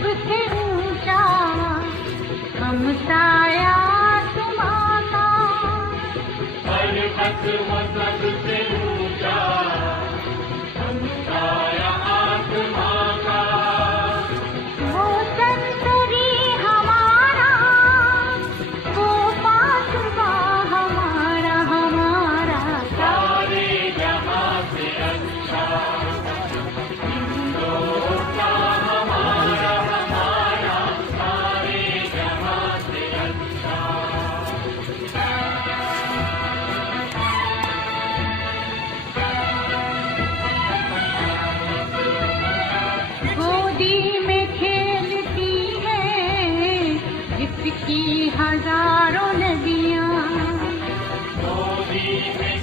सबसे ऊंचा हम साया तुम्हारा। पर्वत वो सबसे ऊंचा हम साया आसमां का। वो संतरी हमारा, वो पासवा हमारा हमारा। सारे जहां से अच्छा हिंदुस्तान हमारा हमारा, सारे जहां से अच्छा। गोदी में खेलती है जिसकी हजारों नदियाँ। गोदी में